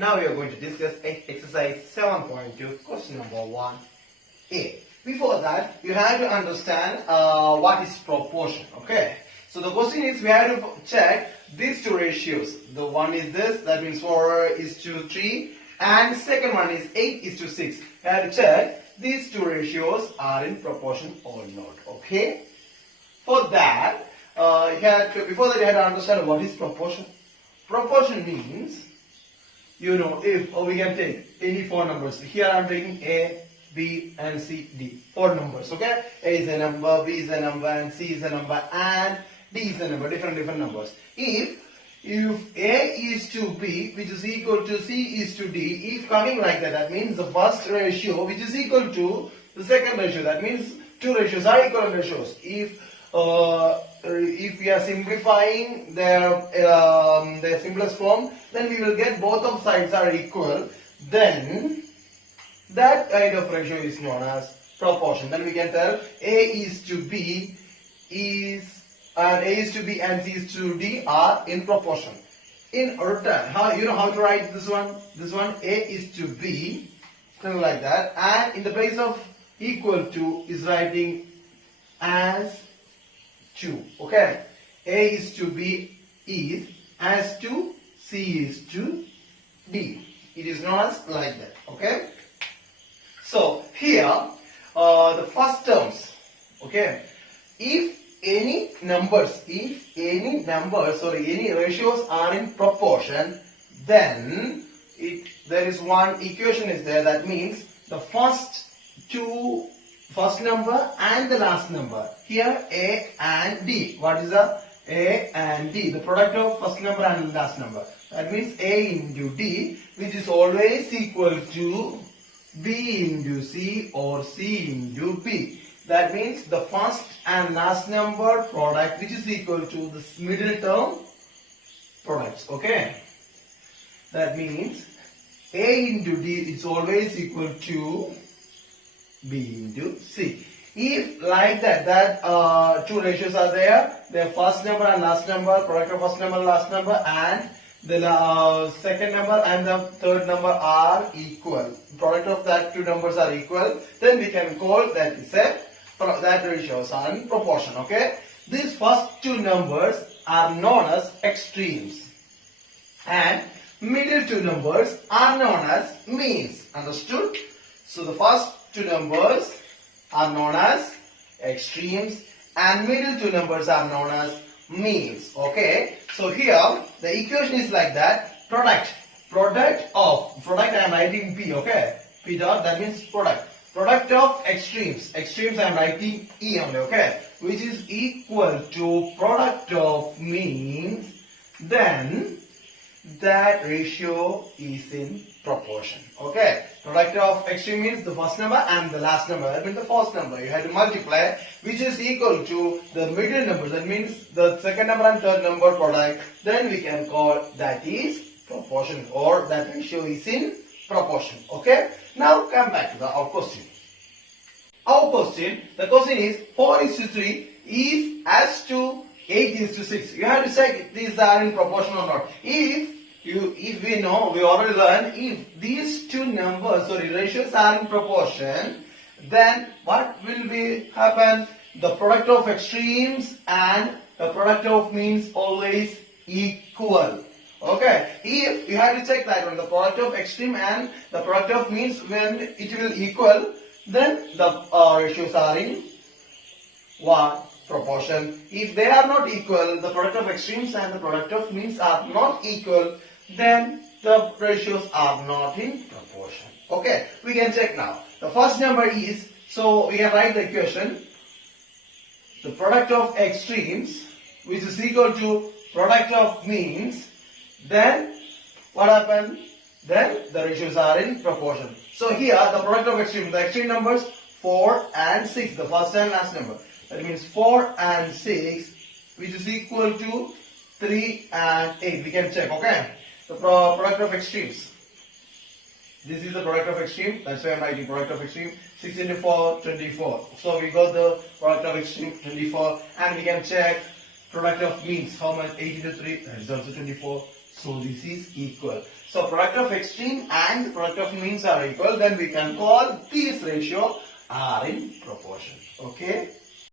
Now we are going to discuss exercise 7.2, question number 1a. Before that, you have to understand what is proportion. Okay. So the question is, we have to check these two ratios. The one is this, that means 4:3, and second one is 8:6. You have to check these two ratios are in proportion or not. Okay. For that, before that you have to understand what is proportion. Proportion means, if we can take any four numbers. Here I am taking A, B and C, D. Four numbers, okay? A is a number, B is a number, and C is a number, and D is a number, different numbers. If A is to B, which is equal to C is to D, if coming like that, that means the first ratio, which is equal to the second ratio, that means two ratios are equal ratios. If we are simplifying their simplest form, then we will get both of sides are equal. Then that kind of ratio is known as proportion. Then we can tell A is to B and C is to D are in proportion. In return, how to write this one? This one, A is to B, something like that. And in the place of equal to is writing as 2. Okay. A is to B is as to C is to D. It is known as like that. Okay. So here the first terms. Okay. If any ratios are in proportion, then there is one equation is there, that means the first number and the last number. Here A and D. What is the A and D? The product of first number and last number. That means A into D, which is always equal to B into C or C into B. That means the first and last number product, which is equal to the middle term products. Okay. That means A into D is always equal to B into C. If like that two ratios are there, the first number and last number, product of first number and last number, and the second number and the third number are equal. Product of that two numbers are equal. Then we can call that that ratios are in proportion. Okay. These first two numbers are known as extremes, and middle two numbers are known as means. Understood? So the first two numbers are known as extremes and middle two numbers are known as means. Okay. So here the equation is like that. Product I am writing P. Okay. P dot, that means product. Product of extremes. Extremes I am writing E only. Okay. Which is equal to product of means. Then that ratio is in proportion. Okay. Product of extreme means the first number and the last number. That means the first number. You have to multiply, which is equal to the middle number. That means the second number and third number product. Then we can call that is proportion, or that ratio is in proportion. Okay. Now come back to our question. The question is 4:3 is as to 8:6. You have to check if these are in proportion or not. If we know, we already learned, if these two numbers or ratios are in proportion, then what will happen? The product of extremes and the product of means always equal. Okay. If you have to check that one, the product of extreme and the product of means, when it will equal, then the ratios are in proportion. If they are not equal, the product of extremes and the product of means are not equal, then the ratios are not in proportion. Okay, we can check now. The first number is, so we can write the equation, the product of extremes, which is equal to product of means. Then what happens? Then the ratios are in proportion. So here the product of extreme, the extreme numbers 4 and 6, the first and last number. That means 4 and 6, which is equal to 3 and 8. We can check. Okay. The product of extremes. This is the product of extreme. That's why I'm writing product of extreme. 6 into 4, 24. So we got the product of extreme 24, and we can check product of means. How much? 8 into 3. That is also 24. So this is equal. So product of extreme and product of means are equal. Then we can call these ratio are in proportion. Okay.